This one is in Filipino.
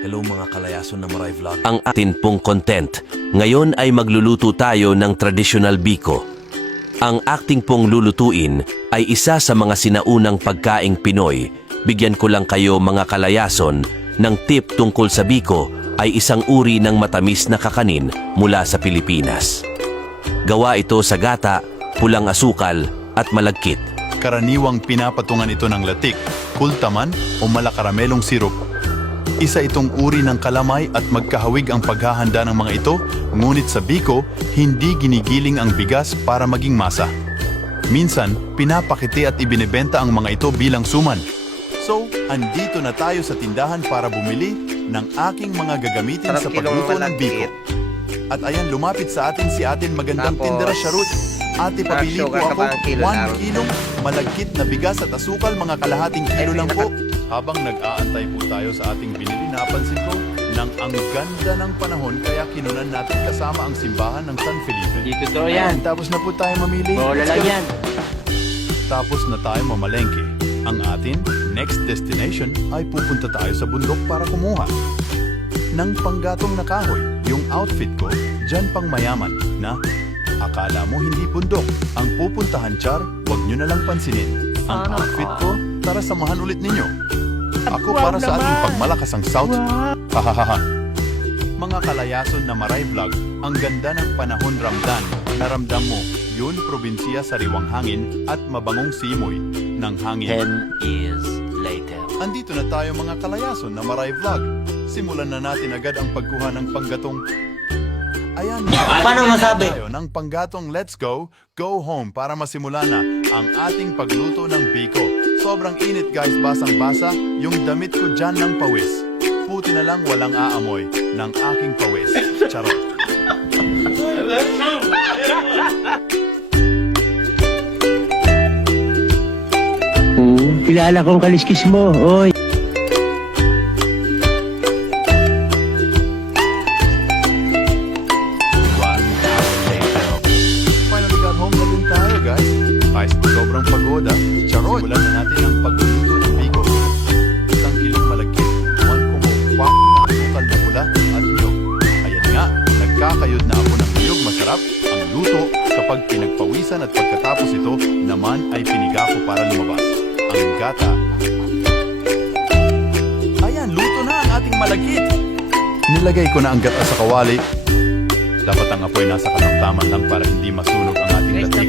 Hello mga kalayason na Maray Vlog. ang atin pong content. Ngayon ay magluluto tayo ng traditional biko. Ang acting pong lulutuin ay isa sa mga sinaunang pagkaing Pinoy. Bigyan ko lang kayo mga kalayason ng tip tungkol sa biko ay isang uri ng matamis na kakanin mula sa Pilipinas. Gawa ito sa gata, pulang asukal at malagkit. Karaniwang pinapatungan ito ng latik, kultaman o malakaramelong sirup. Isa itong uri ng kalamay at magkahawig ang paghahanda ng mga ito, ngunit sa biko, hindi ginigiling ang bigas para maging masa. Minsan, pinapakiti at ibinebenta ang mga ito bilang suman. So, andito na tayo sa tindahan para bumili ng aking mga gagamitin sa pagluto ng biko. At ayan, lumapit sa atin si atin magandang Tapos, tindera Sharut. Ate, pabili po ako ba ang kilo 1 lang? kilong malagkit na bigas at asukal, mga kalahating kilo lang po. Habang nag-aantay po tayo sa ating binili, napansin ko nang ang ganda ng panahon kaya kinunan natin kasama ang simbahan ng San Felipe. Hindi totoo yan. Ayan, tapos na po tayo mamili. Bola lang yan. Tapos na tayo mamalengke. Ang atin next destination ay pupunta tayo sa bundok para kumuha. Ng panggatong na kahoy, yung outfit ko, dyan pang mayaman na akala mo hindi bundok. Ang pupuntahan char, wag nyo na lang pansinin. Ang outfit ko, tara samahan ulit ninyo. Ako para sa ating pagmalakas ang South. Hahaha. Mga kalayason na Maray Vlog, ang ganda ng panahon ramdan. Naramdam mo, yun probinsiya sa riwang hangin at mabangong simoy ng hangin. 10 years later. Andito na tayo mga kalayason na Maray Vlog. Simulan na natin agad ang pagkuha ng panggatong. Ayan, Paano masabi? tayo ng panggatong Let's Go, Go Home para masimula na ang ating pagluto ng biko. Sobrang init guys, basang-basa, yung damit ko dyan ng pawis. Puti na lang walang aamoy ng aking pawis. Charot. Kilala kong kaliskis mo. Oy. Simulan na natin ang pagluluto ng biko. Isang kilong malagkit, one kumo, pak na asukal na pula at niyog. Ayan nga, nagkakayod na ako ng niyog masarap. Ang luto, kapag pinagpawisan at pagkatapos ito, naman ay piniga ko para lumabas. Ang gata. Ayan, luto na ang ating malagkit. Nilagay ko na ang gata sa kawali dapat ang apoy nasa katamtaman lang para hindi masunog ang ating latik.